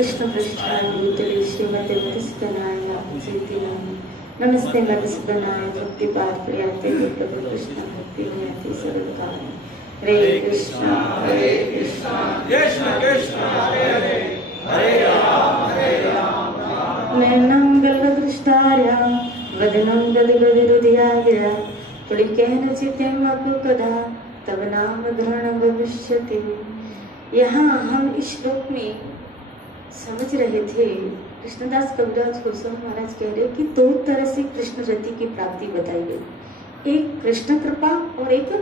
कृष्ण पृष्ठाय भूतले श्रीमते मधुसूदनाय नामचेतिनाय नमस्ते मधुसूदनाय भक्तिपाद प्रियाते प्रभु कृष्ण भक्ति नियति सरलकाय हरे कृष्ण कृष्ण कृष्ण हरे हरे हरे राम नैनं गलकृष्णार्यां वदनं गदिगदिरुदियागिरा तुलिकेन चित्यं अपुकदा तव नाम ग्रहण भविष्यति। यहाँ हम इस श्लोक में समझ रहे थे, कृष्णदास कविराज गोस्वामी महाराज कह रहे कि दो तरह से कृष्ण रति की प्राप्ति बताई गई, एक कृष्ण कृपा और एक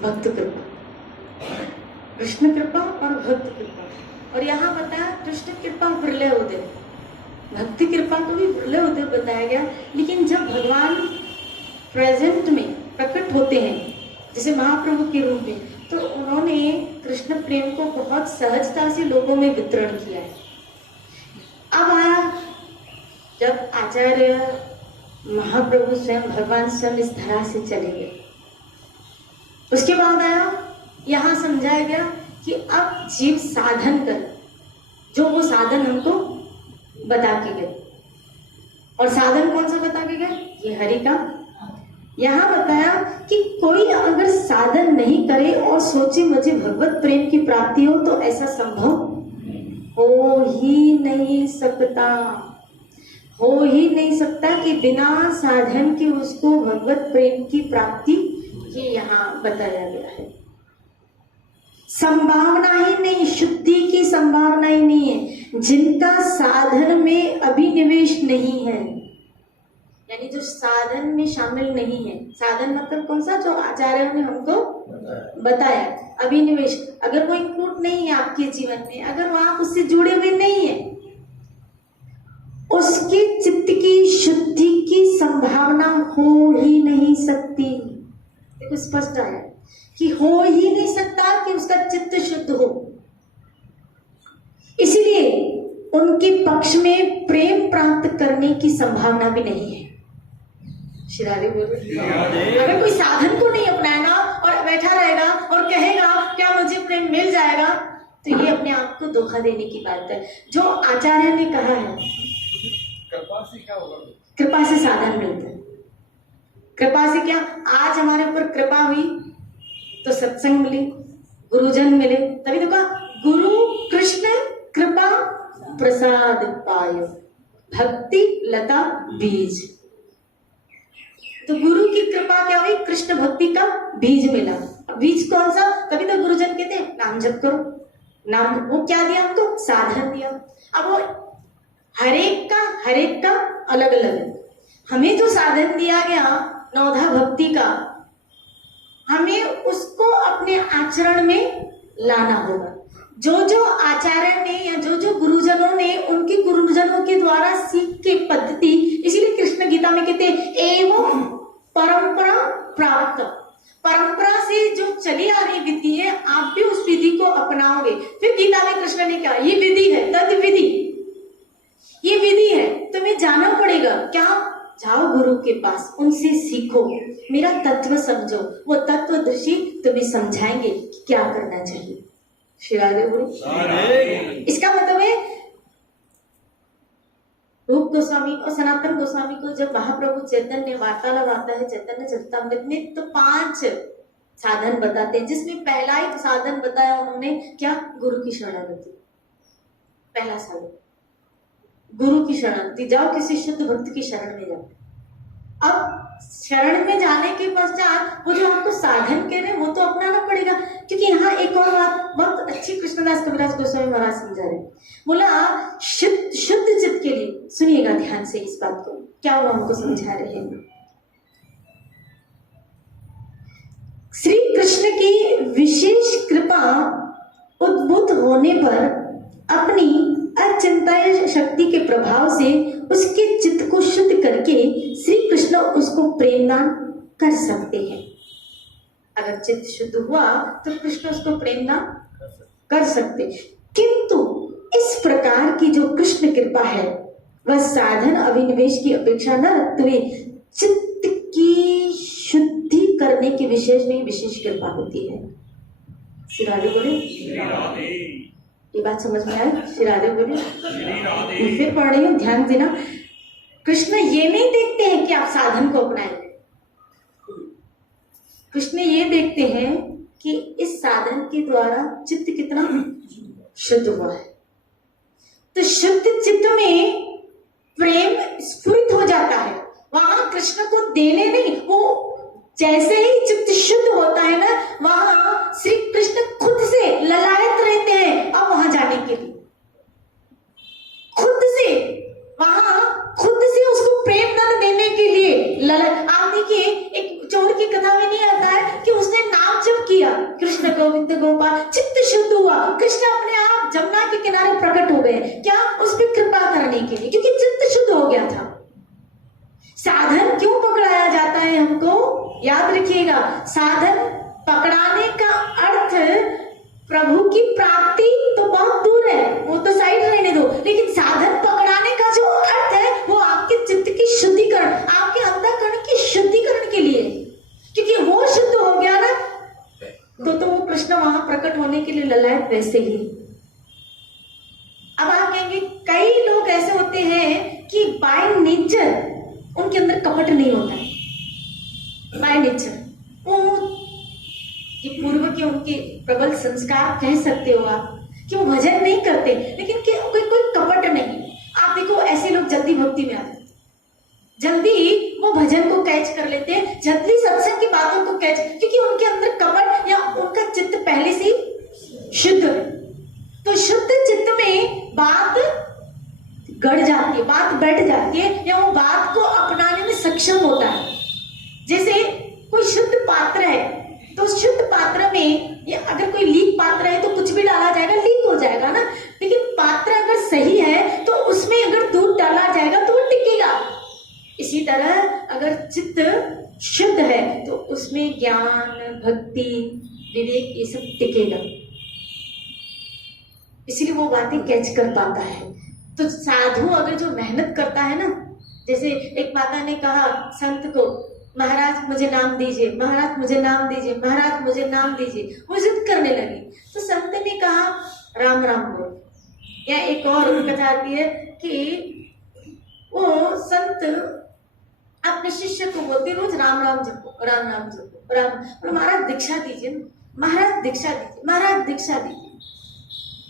भक्त कृपा। कृष्ण कृपा और भक्त कृपा। और यहाँ बताया कृष्ण कृपा प्रलय उदय, भक्ति कृपा को भी प्रलय उदय बताया गया। लेकिन जब भगवान प्रेजेंट में प्रकट होते हैं जैसे महाप्रभु के रूप में, तो उन्होंने कृष्ण प्रेम को बहुत सहजता से लोगों में वितरण किया है। अब आया जब आचार्य महाप्रभु स्वयं भगवान स्वयं इस धरा से चले गए, उसके बाद आया यहाँ समझाया गया कि अब जीव साधन कर, जो वो साधन हमको बता के गए। और साधन कौन सा बता के गए? ये हरि का। यहाँ बताया कि कोई अगर साधन नहीं करे और सोचे मुझे भगवत प्रेम की प्राप्ति हो तो ऐसा संभव हो ही नहीं सकता, हो ही नहीं सकता कि बिना साधन के उसको भगवत प्रेम की प्राप्ति, ये यहाँ बताया गया है। संभावना ही नहीं, शुद्धि की संभावना ही नहीं है। जिनका साधन में अभिनिवेश नहीं है, यानी जो साधन में शामिल नहीं है, साधन मतलब कौन सा? जो आचार्यों ने हमको बताया। अभिनिवेश, अगर कोई कूट नहीं है आपके जीवन में, अगर वो आप उससे जुड़े हुए नहीं है, उसके चित्त की शुद्धि की संभावना हो ही नहीं सकती। देखो स्पष्ट है कि हो ही नहीं सकता कि उसका चित्त शुद्ध हो। इसीलिए उनके पक्ष में प्रेम प्राप्त करने की संभावना भी नहीं है। शिरारे बोलो, अगर कोई साधन को नहीं अपनाएगा और बैठा रहेगा और कहेगा क्या मुझे प्रेम मिल जाएगा, तो ये अपने आप को धोखा देने की बात है। जो आचार्य ने कहा है, कृपा से क्या होगा? कृपा से साधन मिलता है। कृपा से क्या? आज हमारे ऊपर कृपा हुई तो सत्संग मिले, गुरुजन मिले, तभी तो कहा गुरु कृष्ण कृपा प्रसाद पायो भक्ति लता बीज। तो गुरु की कृपा क्या हुई? कृष्ण भक्ति का बीज मिला। बीज कौन सा? तभी तो गुरुजन कहते हैं नाम जप करो। नाम वो क्या दिया हमको? साधन दिया। अब वो हरेक का अलग अलग है। हमें जो साधन दिया गया नवधा भक्ति का, हमें उसको अपने आचरण में लाना होगा। जो जो आचार्य ने या जो जो गुरुजनों ने उनके गुरुजनों के द्वारा सीख के पद्धति, इसीलिए कृष्ण गीता में कहते हैं एवं परंपरा प्राप्त। परंपरा से जो चली आ रही विधि है, आप भी उस विधि को अपनाओगे। फिर गीता में कृष्ण ने कहा ये विधि है, तद विधि, ये विधि है, तुम्हें जाना पड़ेगा। क्या? जाओ गुरु के पास, उनसे सीखो, मेरा तत्व समझो। वो तत्वदर्शी तुम्हें समझाएंगे कि क्या करना चाहिए। शिरारे गुरु, इसका मतलब है रूप गोस्वामी और सनातन गोस्वामी को जब महाप्रभु चैतन्य वार्तालाप आता है चैतन्य चरितामृत में, तो 5 साधन बताते हैं, जिसमें पहला ही साधन बताया उन्होंने क्या? गुरु की शरणागति। पहला साधन गुरु की शरणागति, जाओ किसी शुद्ध भक्त की शरण में जाओ। अब शरण में जाने के पश्चात वो जो आपको साधन कह रहे हैं वो तो अपनाना पड़ेगा। क्योंकि यहाँ एक और बात बहुत अच्छी कृष्णदास कविराज गोस्वामी महाराज समझा रहे, बोला शुद्ध चित्त के लिए, सुनिएगा ध्यान से इस बात को, क्या वो हमको समझा रहे हैं। श्री कृष्ण की विशेष कृपा उद्भूत होने पर अपनी अचिंत्य शक्ति के प्रभाव से उसके चित्त को शुद्ध करके श्री कृष्ण उसको प्रेमदान कर सकते हैं। अगर चित्त शुद्ध हुआ तो कृष्ण उसको प्रेमदान कर सकते। किंतु इस प्रकार की जो कृष्ण कृपा है वह साधन अभिनिवेश की अपेक्षा न रखते हुए चित्त की शुद्धि करने की विशेष में विशेष कृपा होती है। श्री राधे बोले। ये बात समझ में आई? श्री राधे बोलिए। मैं फिर पढ़ रही हूँ, ध्यान देना। कृष्ण ये नहीं देखते हैं कि आप साधन को अपनाएंगे, कृष्ण ये देखते हैं कि इस साधन के द्वारा चित्त कितना शुद्ध हुआ है। तो शुद्ध चित्त में प्रेम स्फुरित हो जाता है, वहां कृष्ण को देने नहीं, वो जैसे ही चित्त शुद्ध होता है ना, वहां श्री कृष्ण खुद से ललायत रहते हैं अब वहां जाने के लिए, खुद से वहां खुद से उसको प्रेम दंड देने के लिए आप देखिए, एक चोर की कथा में नहीं आता है कि उसने नाम जप किया, कृष्ण गोविंद गोपाल, चित्त शुद्ध हुआ, कृष्ण अपने आप जमुना के किनारे प्रकट हो गए। क्या? उस पर कृपा करने के लिए, क्योंकि चित्त शुद्ध हो गया था। साधन क्यों पकड़ाया जाता है हमको? याद रखिएगा, साधन पकड़ाने का अर्थ प्रभु की प्राप्ति तो बहुत दूर है, वो तो साइड रहने दो, लेकिन साधन पकड़ाने का जो अर्थ है वो आपके चित्त की शुद्धिकरण, आपके अंतःकरण की शुद्धिकरण के लिए, क्योंकि वो शुद्ध हो गया ना तो वो कृष्ण वहां प्रकट होने के लिए ललायत वैसे ही। अब आप कहेंगे कई लोग ऐसे होते हैं कि बाय नेचर उनके अंदर कपट नहीं होता है, बाय नेचर वो ये पूर्व के उनके प्रबल संस्कार कह सकते हो आप कि वो भजन नहीं करते, लेकिन कि कोई कपट नहीं। आप देखो ऐसे लोग जल्दी भक्ति में आते, जल्दी वो भजन को कैच कर लेते हैं, जल्दी सत्संग की बातों को कैच, क्योंकि उनके अंदर कपट या उनका चित्त पहले से ही शुद्ध है। तो शुद्ध चित्त में बात गड़ जाती है, बात बैठ जाती है, या वो बात को अपनाने में सक्षम होता है। जैसे कोई शुद्ध पात्र है तो शुद्ध पात्र में ये अगर कोई लीक पात्र है तो कुछ भी डाला जाएगा, लीक हो जाएगा ना, लेकिन पात्र अगर सही है तो उसमें अगर दूध डाला जाएगा तो वो टिकेगा। इसी तरह अगर चित्त शुद्ध है तो उसमें ज्ञान, भक्ति, विवेक ये सब टिकेगा, इसलिए वो बातें कैच कर पाता है। तो साधु अगर जो मेहनत करता है ना, जैसे एक माता ने कहा संत को, महाराज मुझे नाम दीजिए, महाराज मुझे नाम दीजिए, महाराज मुझे नाम दीजिए, वो जिद करने लगी। तो संत ने कहा राम राम बोल। या एक और कथा आती है कि वो संत अपने शिष्य को बोलते रोज राम राम जपो, राम राम जपो, राम। महाराज दीक्षा दीजिए, महाराज दीक्षा दीजिए, महाराज दीक्षा दीजिए।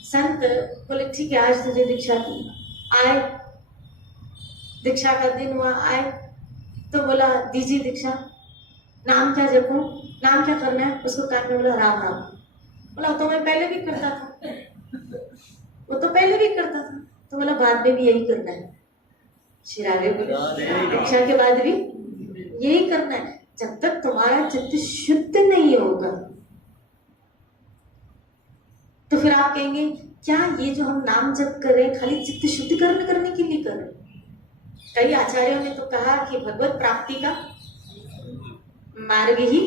संत बोले ठीक है आज तुझे दीक्षा दूंगा। आए, दीक्षा का दिन हुआ, आए तो बोला दीजिए दीक्षा, नाम क्या जपूं, नाम क्या करना है? उसको कान में बोला राम राम। बोला तो मैं पहले भी करता था, वो तो पहले भी करता था। तो बोला बाद में भी यही करना है। शिरावे बोले दीक्षा के बाद भी यही करना है। जब तक तुम्हारा चित्त शुद्ध नहीं होगा तो फिर आप कहेंगे क्या ये जो हम नाम जप कर रहे हैं खाली चित्त शुद्धिकरण करने के लिए कर रहे हैं? कई आचार्यों ने तो कहा कि भगवत प्राप्ति का मार्ग ही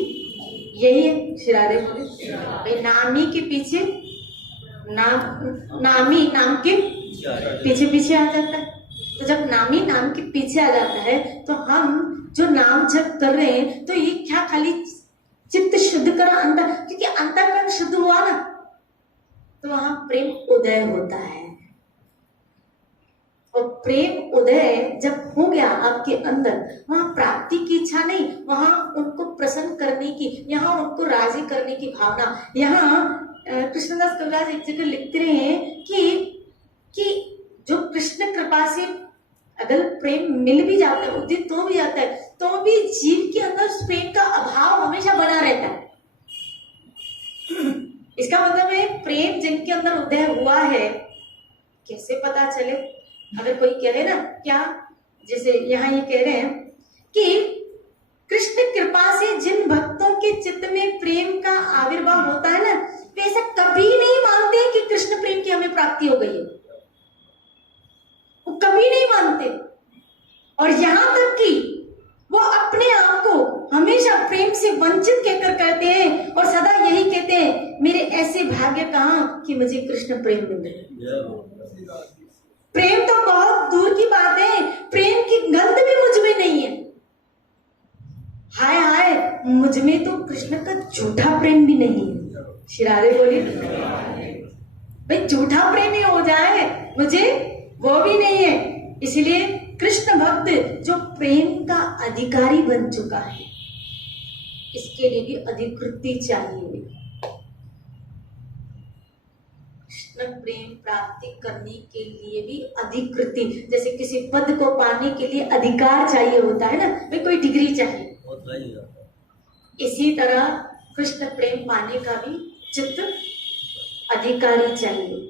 यही है। शिरादे बोले नामी के पीछे नामी नाम के पीछे पीछे आ जाता है। तो जब नामी नाम के पीछे आ जाता है तो हम जो नाम जप कर रहे हैं तो ये क्या खाली चित्त शुद्ध करा अंतर, क्योंकि अंतःकरण शुद्ध हुआ ना तो वहां प्रेम उदय होता है। और प्रेम उदय जब हो गया आपके अंदर, वहां प्राप्ति की इच्छा नहीं, वहां उनको प्रसन्न करने की, यहाँ उनको राजी करने की भावना। यहाँ कृष्णदास कविराज एक जगह लिखते रहे हैं कि जो कृष्ण कृपा से अगर प्रेम मिल भी जाता है, उदित तो भी जाता है, तो भी जीव के अंदर उस प्रेम का अभाव हमेशा बना रहता है। इसका मतलब है प्रेम जिनके अंदर उदय हुआ है, कैसे पता चले? अगर कोई कह रहे ना क्या, जैसे यहाँ ये कह रहे हैं कि कृष्ण कृपा से जिन भक्तों के चित्त में प्रेम का आविर्भाव होता है ना, वे ऐसा कभी नहीं मानते कि कृष्ण प्रेम की हमें प्राप्ति हो गई है, वो कभी नहीं मानते। और यहां तक कि वो अपने आप को हमेशा प्रेम से वंचित कहकर कहते हैं और सदा यही कहते हैं मेरे ऐसे भाग्य कहां कि मुझे कृष्ण प्रेम मिले। प्रेम तो बहुत दूर की बात है, प्रेम की गंध भी मुझ में नहीं है। हाय हाय, मुझ में तो कृष्ण का झूठा प्रेम भी नहीं है। शिरारे बोले भाई झूठा प्रेमी हो जाए मुझे वो भी नहीं है। इसलिए कृष्ण भक्त जो प्रेम का अधिकारी बन चुका है, इसके लिए भी अधिकृति चाहिए। कृष्ण प्रेम प्राप्ति करने के लिए भी अधिकृति, जैसे किसी पद को पाने के लिए अधिकार चाहिए होता है ना, भाई कोई डिग्री चाहिए। इसी तरह कृष्ण प्रेम पाने का भी चित्त अधिकारी चाहिए।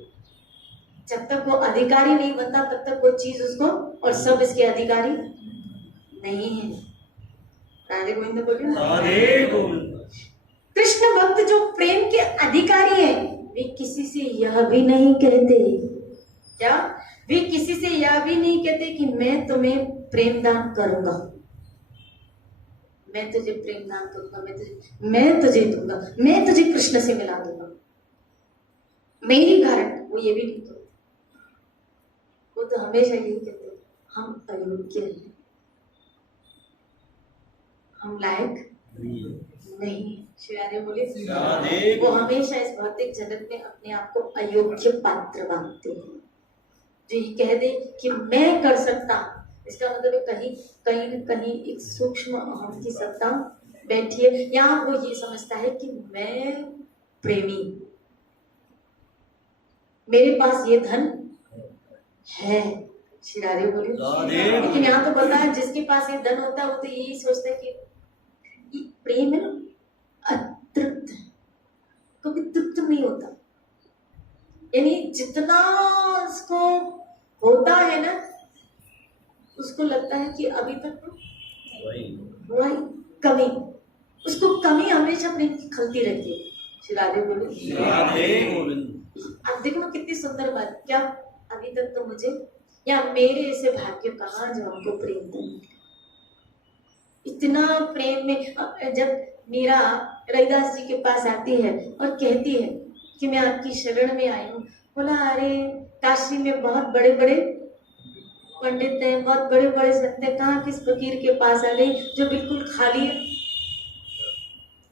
जब तक वो अधिकारी नहीं बनता तब तक वो चीज उसको और सब इसके अधिकारी नहीं है। राधे गोविंद बोलिए। राधे गोविंद। कृष्ण भक्त जो प्रेम के अधिकारी है, वे किसी से यह भी नहीं कहते, क्या वे किसी से यह भी नहीं कहते कि मैं तुम्हें प्रेम दान करूंगा, मैं तुझे प्रेम दान करूंगा, मैं तुझे दूंगा, मैं तुझे कृष्ण से मिला दूंगा, मेरी गारंटी। वो ये भी नहीं कहते। वो तो हमेशा यही कहते हम अयोग्य हैं, हम लायक नहीं। श्री राधे बोले। वो हमेशा इस भौतिक जगत में अपने आप को अयोग्य पात्र मानते हैं। जो ये कह दे कि मैं कर सकता, इसका मतलब है कहीं कहीं न कहीं एक सूक्ष्म अहम की सत्ता बैठी है। यहाँ वो ये समझता है कि मैं प्रेमी, मेरे पास ये धन है। श्री राधे बोले। लेकिन यहाँ तो पता है जिसके पास ये धन होता है वो तो यही सोचता है कि ये प्रेम है ना, अतृप्त है, कभी तृप्त नहीं होता। यानी जितना उसको होता है ना, उसको लगता है कि अभी तक तो वही कमी, उसको कमी हमेशा प्रेम की खलती रहती है। श्री राधे बोले। अब देखो ना कितनी सुंदर बात, क्या अभी तक तो मुझे या मेरे ऐसे भाग्य कहाँ जो हमको प्रेम दें। इतना प्रेम में जब मीरा रविदास जी के पास आती है और कहती है कि मैं आपकी शरण में आई हूँ, बोला अरे काशी में बहुत बड़े बड़े पंडित हैं, बहुत बड़े बड़े संत हैं, कहाँ किस फकीर के पास आ गई जो बिल्कुल खाली है।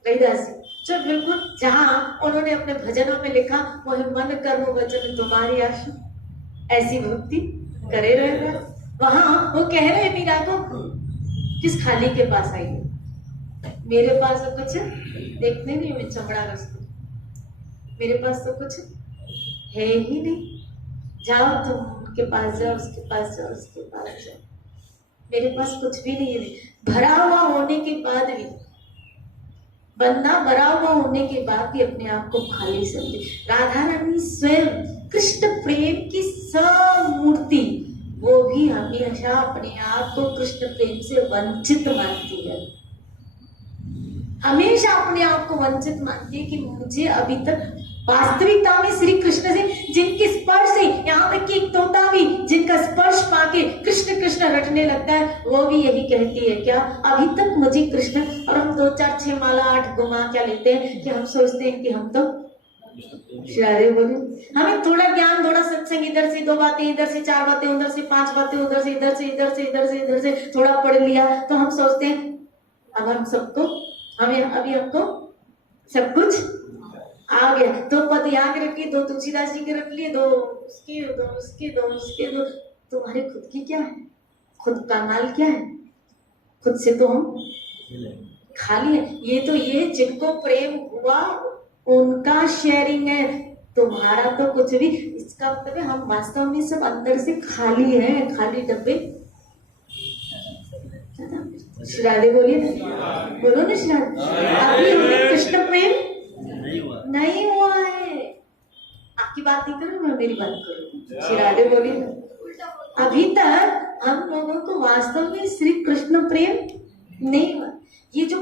रविदास जी जो बिल्कुल जहाँ उन्होंने अपने भजनों में लिखा वह मन कर्म वचन तुम्हारी आशा, ऐसी भक्ति करे रहेगा। वहां वो कह रहे हैं मीरा को किस खाली के पास आई है, मेरे पास तो कुछ देखने नहीं, मैं चमड़ा रस्तू, मेरे पास तो कुछ है ही नहीं। जाओ तुम उनके पास जाओ, उसके पास जाओ, उसके पास जाओ, मेरे पास कुछ भी नहीं है। भरा हुआ होने के बाद भी, बंदा भरा हुआ होने के बाद भी अपने आप को खाली समझे। राधा रानी स्वयं कृष्ण प्रेम की समूर्ति, वो भी हमेशा अपने आप को कृष्ण प्रेम से वंचित मानती है, हमेशा अपने आप को वंचित मानती है कि मुझे अभी तक वास्तविकता में श्री कृष्ण से जिनके स्पर्श से, यहाँ तक कि एक तोता भी जिनका स्पर्श पाके कृष्ण कृष्ण रटने लगता है, वो भी यही कहती है क्या अभी तक मुझे कृष्ण। और हम 2 4 6 माला 8 घुमा क्या लेते हैं कि हम सोचते हैं कि हम तो श्राद्धे बोले, हमें थोड़ा ज्ञान, थोड़ा सत्संग, इधर से 2 बातें, इधर से 4 बातें, उधर से 5 बातें, उधर से इधर से इधर से इधर से इधर से थोड़ा पढ़ लिया तो हम सोचते हैं अब हम सबको, हमें अभी हमको सब कुछ आ गया। 2 पद यहाँ के रख लिए, 2 तुलसीदास जी के रख लिए, 2 उसके, 2 उसके, 2 उसके, 2 तुम्हारे खुद की क्या है, खुद का माल क्या है, खुद से तो हम खाली है। ये तो ये जिनको प्रेम हुआ उनका शेयरिंग है, तुम्हारा तो कुछ भी। इसका मतलब है हम वास्तव में सब अंदर से खाली हैं, खाली डब्बे। श्राद्धे बोलिए ना, बोलो ना श्राद्ध। अभी हमें कृष्ण प्रेम नहीं हुआ है। आपकी बात नहीं करूँ, मैं मेरी बात करूँ। श्राद्धे बोलिए ना, अभी तक हम लोगों को वास्तव में श्री कृष्ण प्रेम नहीं हुआ। ये जो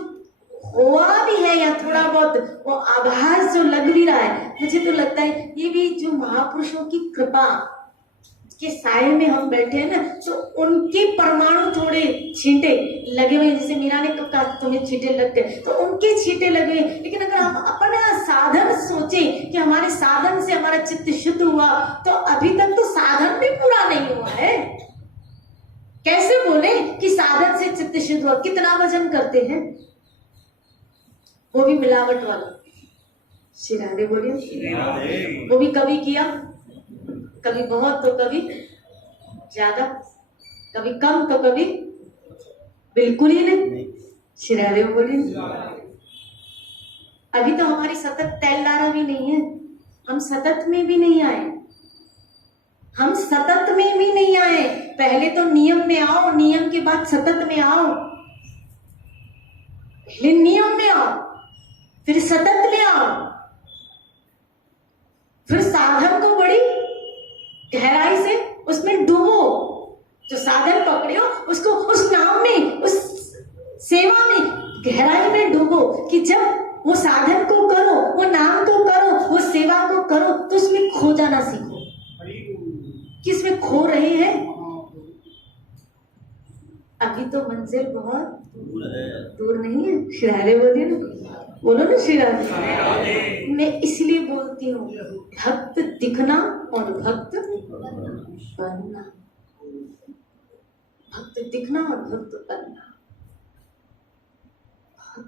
हुआ भी है या थोड़ा बहुत वो आभास जो लग भी रहा है, मुझे तो लगता है ये भी जो महापुरुषों की कृपा के साये में हम बैठे हैं ना, तो उनके परमाणु थोड़े छींटे लगे हुए, जैसे मीरा ने कहा तुम्हें छींटे लग गए, तो उनके छींटे लगे। लेकिन अगर हम अपना साधन सोचे कि हमारे साधन से हमारा चित्त शुद्ध हुआ, तो अभी तक तो साधन भी पूरा नहीं हुआ है। कैसे बोले कि साधन से चित्त शुद्ध हुआ? कितना भजन करते हैं, वो भी मिलावट वाला, श्री राधे बोलिए। वो भी कभी किया, कभी बहुत तो कभी ज्यादा, कभी कम तो कभी बिल्कुल ही नहीं। श्री राधे बोलिए। अभी तो हमारी सतत तैलधारा भी नहीं है, हम सतत में भी नहीं आए, हम सतत में भी नहीं आए। पहले तो नियम में आओ, नियम के बाद सतत में आओ। पहले नियम में आओ, फिर सतत में आओ, फिर साधन को बड़ी गहराई से उसमें डूबो। जो साधन पकड़े हो उसको उस नाम में, उस सेवा में गहराई में डूबो कि जब वो साधन को करो, वो नाम को करो, वो सेवा को करो तो उसमें खो जाना सीखो। किसमें खो रहे हैं? अभी तो मंजिल बहुत दूर नहीं है। श्री राधे बोलिए ना, बोलो ना श्री राधे। मैं इसलिए बोलती हूँ, भक्त दिखना और भक्त बनना, भक्त दिखना और भक्त बनना बहुत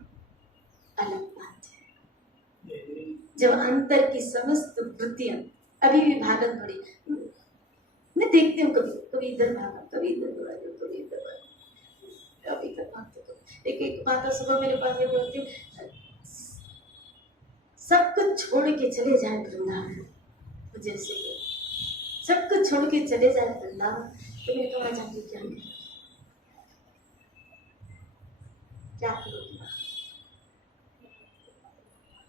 अलग बात है। जब अंतर की समस्त वृत्तियां अभी भी भागन भरी, मैं देखती हूँ कभी कभी इधर भागा, कभी इधर भागा, कभी इधर भागा, कभी इधर भागते। एक माता सुबह मेरे पास ये बोलती, सब कुछ छोड़ के चले जाए वृंदावन, मुझे ऐसे सब कुछ छोड़ के चले जाए वृंदावन। तो मैंने कहा जाके क्या करूँ, क्या करूँगा?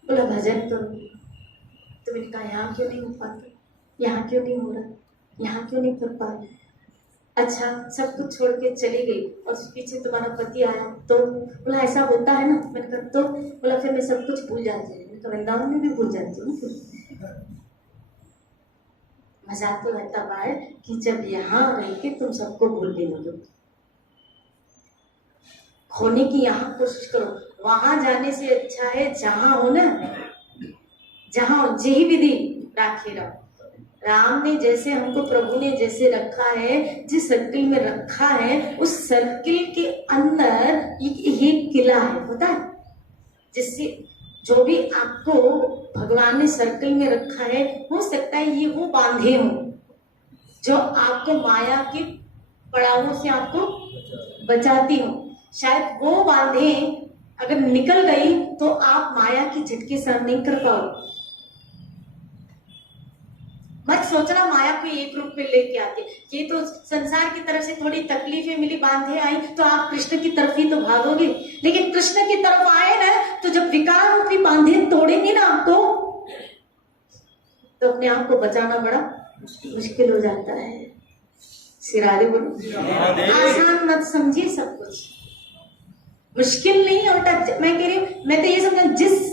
बोला भजन करो। तो मैंने कहा यहाँ क्यों नहीं हो पाता, यहाँ क्यों नहीं हो रहा, यहाँ क्यों नहीं कर पा रहे? अच्छा, सब कुछ छोड़ के चली गई और पीछे तुम्हारा पति आया तो? बोला ऐसा होता है ना। मैंने कहा तो? बोला फिर मैं सब कुछ भूल जाती हूँ। मैंने कहा वृंदावन में भी भूल जाती हूँ। मजा तो तब आए कि जब यहाँ रह के तुम सबको भूलने लगो। खोने की यहाँ कोशिश करो, वहां जाने से अच्छा है जहां हो ना, जहां जेही विधि राखे रहो। राम ने जैसे हमको, प्रभु ने जैसे रखा है, जिस सर्किल में रखा है, उस सर्किल के अंदर ये किला है, पता है? जिससे जो भी आपको भगवान ने सर्किल में रखा है, हो सकता है ये वो बांधे हो जो आपको माया के पड़ावों से आपको बचाती हो। शायद वो बांधे अगर निकल गई तो आप माया की झटके सहन नहीं कर पाओ। मत सोचना माया को एक रूप में लेके आते, ये तो संसार की तरफ से थोड़ी तकलीफें मिली, बांधे आई तो आप कृष्ण की तरफ ही तो भागोगे। लेकिन कृष्ण की तरफ आए ना तो जब विकार रूपी बांधे तोड़ेंगे ना आपको, तो अपने आप को बचाना बड़ा मुश्किल हो जाता है। श्री राधे बोलो। आसान मत समझिए सब कुछ, मुश्किल नहीं है। उल्टा मैं कह रही हूँ, मैं तो ये समझा जिस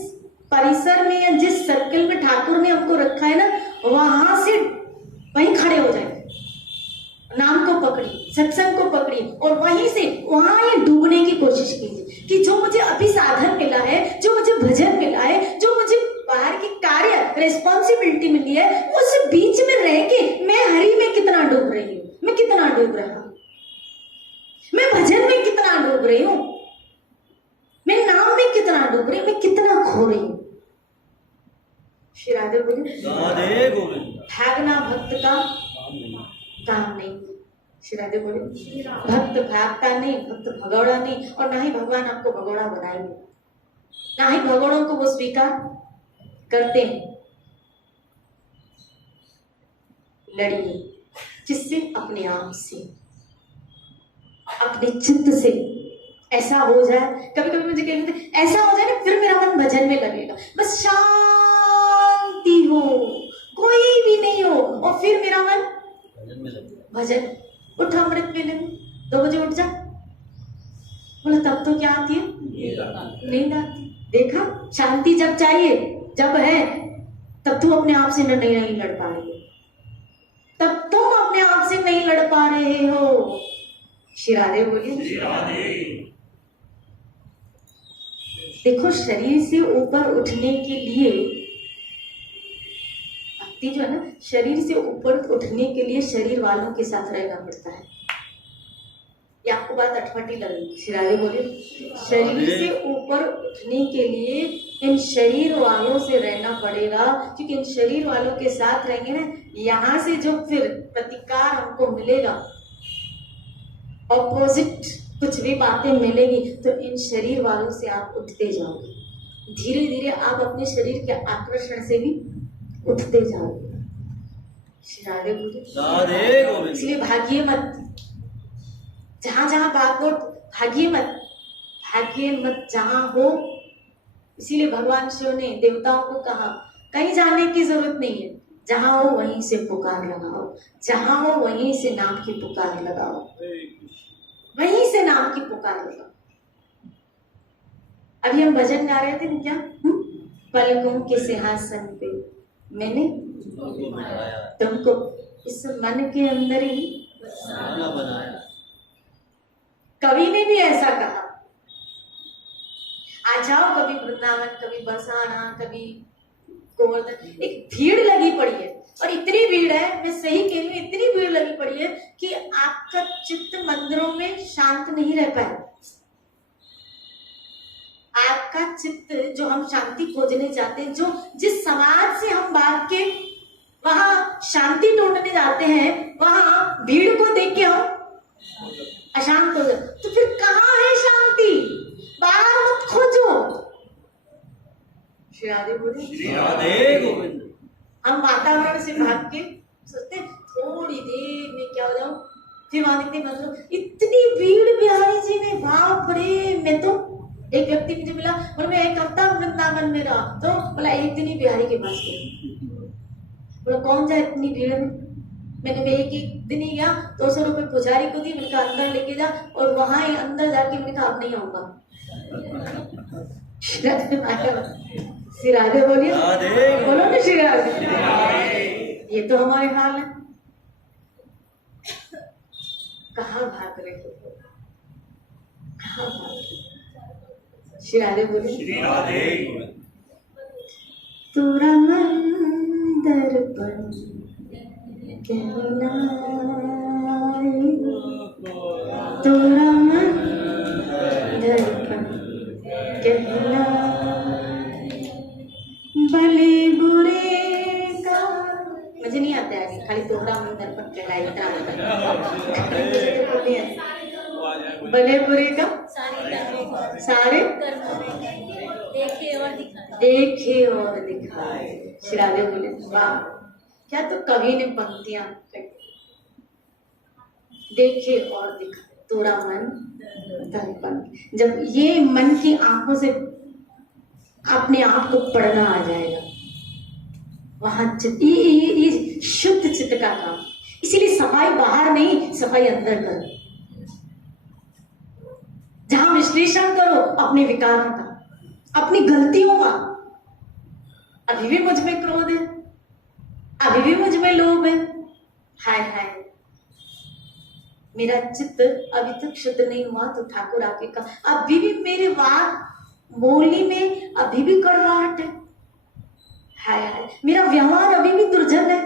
परिसर में या जिस सर्कल में ठाकुर ने हमको रखा है ना, वहां से वहीं खड़े हो जाए, नाम को पकड़िए, सत्संग को पकड़िए और वहीं से वहां ही डूबने की कोशिश कीजिए कि जो मुझे अभी साधन मिला है, जो मुझे भजन मिला है, जो मुझे बाहर की कार्य रिस्पॉन्सिबिलिटी मिली है, उस बीच में रह के मैं हरि में कितना डूब रही हूँ, मैं कितना डूब रहा हूँ, मैं भजन में कितना डूब रही हूँ, मैं नाम में कितना डूब रही हूँ, मैं कितना खो रही हूँ। श्री राधे बोले। भागना भक्त का काम नहीं। श्री राधे बोले। भक्त भागता नहीं, भक्त भगौड़ा नहीं, और ना ही भगवान आपको भगौड़ा बनाएंगे, ना ही भगौड़ों को वो स्वीकार करते हैं। लड़िए जिससे अपने आप से, अपने चित्त से ऐसा हो जाए। कभी कभी मुझे कहते ऐसा हो जाए ना, फिर मेरा मन भजन में लगेगा, बस शांति हो, कोई भी नहीं हो, और फिर मेरा मन भजन। उठ अमृत वेले में 2 बजे उठ जा। बोला तब तो क्या आती है? नींद आती। देखा, शांति जब चाहिए, जब है, तब तुम अपने आप से नहीं लड़ पा रही हो, तब तुम अपने आप से नहीं लड़ पा रहे हो। श्री राधे बोलिए। देखो, शरीर से ऊपर उठने के लिए, भक्ति जो है ना, शरीर से ऊपर उठने के लिए शरीर वालों के साथ रहना पड़ता है। ये आपको बात अटपटी लगेगी। श्री राधे बोले शरीर से ऊपर उठने के लिए इन शरीर वालों से रहना पड़ेगा, क्योंकि इन शरीर वालों के साथ रहेंगे ना, यहाँ से जो फिर प्रतिकार हमको मिलेगा, ऑपोजिट कुछ भी बातें मिलेगी, तो इन शरीर वालों से आप उठते जाओगे। धीरे धीरे आप अपने शरीर के आकर्षण से भी उठते जाओगे। श्री राधे बोले इसलिए भागिए मत, जहां जहां बात हो भागिए मत जहां हो। इसीलिए भगवान शिव ने देवताओं को कहा कहीं जाने की जरूरत नहीं है, जहां हो वहीं से पुकार लगाओ, जहां हो वहीं से नाम की पुकार लगाओ, वहीं से नाम की पुकार लगाओ। अभी हम भजन गा रहे थे ना, क्या पलकों के सिंहासन पे मैंने तुमको इस मन के अंदर ही बनाया। कवि ने भी ऐसा कहा, आ जाओ कभी वृंदावन, कभी बरसाना, कभी गोवर्धन। एक भीड़ लगी पड़ी है, और इतनी भीड़ है, मैं सही कह रही हूँ, इतनी भीड़ लगी पड़ी है कि आपका चित्त मंदिरों में शांत नहीं रह पाए। आपका चित्त, जो हम शांति खोजने जाते हैं, जो जिस समाज से हम भाग के वहां शांति ढूंढने जाते हैं, वहां भीड़ को देख के हम अशांत हो जाए, तो फिर कहाँ है शांति? बाहर मत खोजो। श्री राधे बोले श्री राधे गोविंद। हम वातावरण से भाग के सोचते थोड़ी देर में क्या हो जाऊं, फिर वहां देखते मतलब इतनी भीड़ बिहारी जी में, बाप रे। मैं तो एक व्यक्ति मुझे मिला, बोला मैं एक हफ्ता वृंदावन में रहा, तो बोला एक दिन ही बिहारी के पास गया। बोला कौन जाए इतनी भीड़ में? मैंने एक दिन ही गया, 200 रुपए पुजारी को दी, मैंने कहा अंदर लेके जा, और वहां ही अंदर जाके मैंने कहा अब नहीं आऊंगा। श्री राधे बोलिए, बोलो ना श्री राधे। ये तो हमारे हाल है, कहाँ भाग रहे हो, कहाँ भाग रहे हो? श्री राधे बोलिए श्री राधे। तोरा मन दर्पण कहलाए, तोरा मन दर्पण कहलाए, भले बुरे का, मुझे नहीं आता आगे, खाली तोरा मन दर्पण कहलाए इतना भले बुरे का सारे देखे और दिखाए। श्री राधे बोले वाह, क्या तो कवि ने पंक्तियां देखे और दिखाए, तोरा मन दर्पण। जब ये मन की आंखों से अपने आप को पढ़ना आ जाएगा, वहां ये शुद्ध चित्त का काम। इसीलिए सफाई बाहर नहीं, सफाई अंदर करो। जहां विश्लेषण करो अपने विकारों का, अपनी गलतियों का। अभी भी मुझ में क्रोध है, अभी भी मुझ में लोभ है, हाय हाय मेरा चित्त अभी तक शुद्ध नहीं हुआ, तो ठाकुर आके कहा अभी भी मेरे वाक बोली में अभी भी कड़वाहट है, हाय हाय मेरा व्यवहार अभी भी दुर्जन है।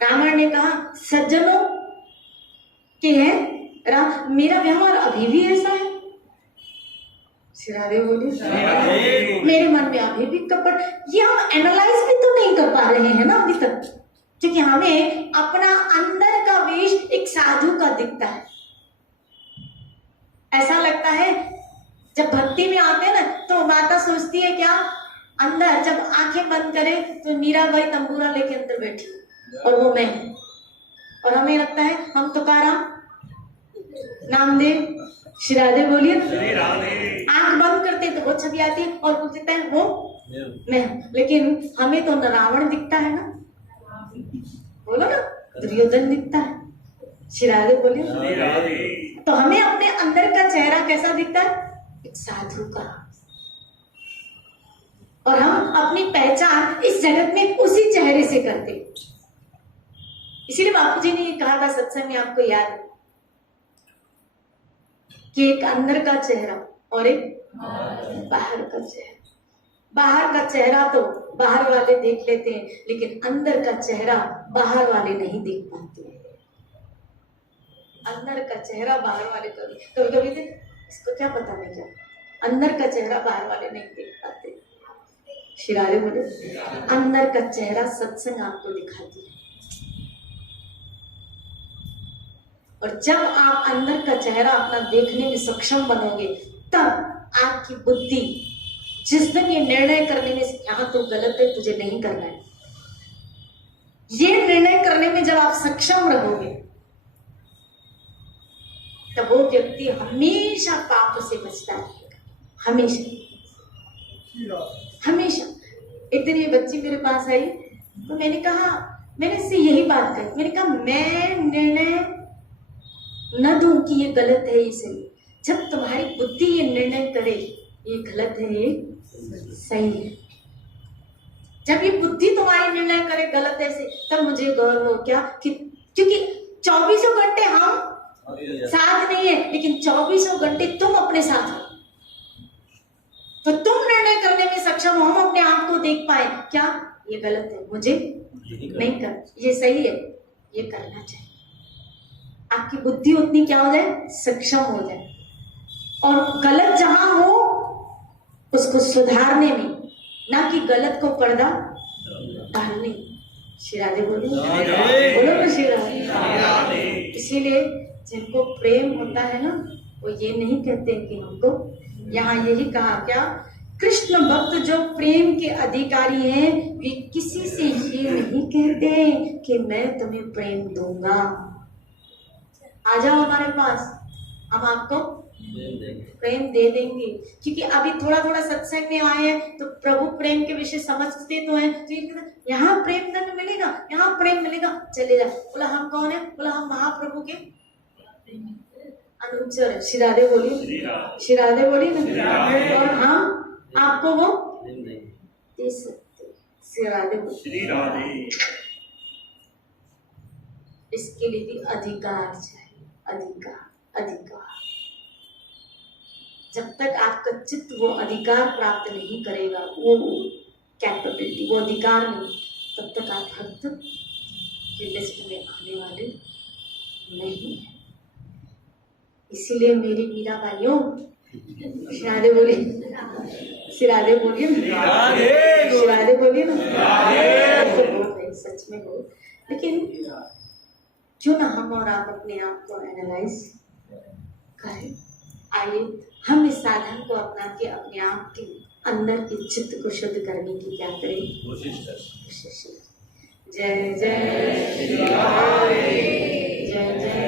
रावण ने कहा सज्जनों के है मेरा व्यवहार अभी भी ऐसा है। श्री राधे बोली मेरे मन में अभी भी कपट। ये हम एनालाइज भी तो नहीं कर पा रहे हैं ना अभी तक, क्योंकि हमें अपना अंदर का वेश एक साधु का दिखता है। ऐसा लगता है जब भक्ति में आते हैं ना, तो माता सोचती है क्या, अंदर जब आंखें बंद करे तो मीराबाई तंबूरा लेके अंदर बैठी और वो मैं, और हमें लगता है हम तुकाराम नामदेव। श्री राधे बोलिए। आंख बंद करते तो वो छवि आती है और पूछता है वो मैं, लेकिन हमें तो रावण दिखता है ना, बोलो ना, दुर्योधन दिखता है। श्री राधे बोलिए। तो हमें अपने अंदर का चेहरा कैसा दिखता है, एक साधु का, और हम अपनी पहचान इस जगत में उसी चेहरे से करते। इसीलिए बापू जी ने कहा था सत्संग में, आपको याद है कि एक अंदर का चेहरा और एक बाहर का चेहरा। बाहर का चेहरा तो बाहर वाले देख लेते हैं, लेकिन अंदर का चेहरा बाहर वाले नहीं देख पाते। अंदर का चेहरा बाहर वाले कभी कभी थे इसको क्या पता नहीं क्या अंदर का चेहरा बाहर वाले नहीं देख पाते। श्री राधे बोले अंदर का चेहरा सत्संग आपको दिखाती है, और जब आप अंदर का चेहरा अपना देखने में सक्षम बनोगे तब आपकी बुद्धि जिस दिन ये निर्णय करने में यहाँ तो गलत है तुझे नहीं करना है, ये निर्णय करने में जब आप सक्षम रहोगे तब वो व्यक्ति हमेशा पाप से बचता रहेगा, हमेशा हमेशा। एक दिन ये बच्ची मेरे पास आई तो मैंने इससे यही बात कही, मैंने कहा मैं निर्णय न दूं कि ये गलत है ये सही, जब तुम्हारी बुद्धि ये निर्णय करे ये गलत है ये सही है, जब ये बुद्धि तुम्हारी निर्णय करे गलत है से तब मुझे गौर हो क्या कि क्योंकि 24 घंटे हम साथ नहीं है लेकिन 24 घंटे तुम अपने साथ हो, तो तुम निर्णय करने में सक्षम हो, हम अपने आप को देख पाए क्या ये गलत है मुझे नहीं कर, ये सही है ये करना चाहिए। आपकी बुद्धि उतनी क्या हो जाए सक्षम हो जाए, और गलत जहां हो उसको सुधारने में, ना कि गलत को पर्दा डालने। श्री राधे बोलो ना श्री राधे। इसीलिए जिनको प्रेम होता है ना वो ये नहीं कहते कि हमको, यहाँ यही कहा क्या कृष्ण भक्त जो प्रेम के अधिकारी हैं वे किसी से ये नहीं कहते कि मैं तुम्हें प्रेम दूंगा, आ जाओ हमारे पास हम आपको प्रेम दे देंगे। क्योंकि अभी थोड़ा थोड़ा सत्संग में आए हैं तो प्रभु प्रेम के विषय समझते तो हैं, तो यहाँ प्रेम दंड मिलेगा, यहाँ प्रेम मिलेगा, चले जाओ। बोला हम कौन है? बोला हम महाप्रभु के अनुचर है। श्री राधे बोलिए, श्री राधे बोलिए ना, और हम आपको वो दे सकते। श्री राधे बोलिए। इसके लिए भी अधिकार चाहिए, अधिकार अधिकार। जब तक आपका चित्त वो अधिकार प्राप्त नहीं करेगा, वो कैपेबिलिटी, वो अधिकार नहीं, तब तक आप भक्त की लिस्ट में आने वाले नहीं है। इसीलिए मेरी मीरा भाइयों, श्राद्धे बोलिए, श्राद्धे बोलिए ना, श्राद्धे बोलिए ना, सच में हो। लेकिन क्यों ना हम और आप अपने आप को एनालाइज करें। आइए हम इस साधन को अपना के अपने आप के अंदर के चित्त को शुद्ध करने की क्या करें, कोशिश। जय जय श्री राधे, जय जय।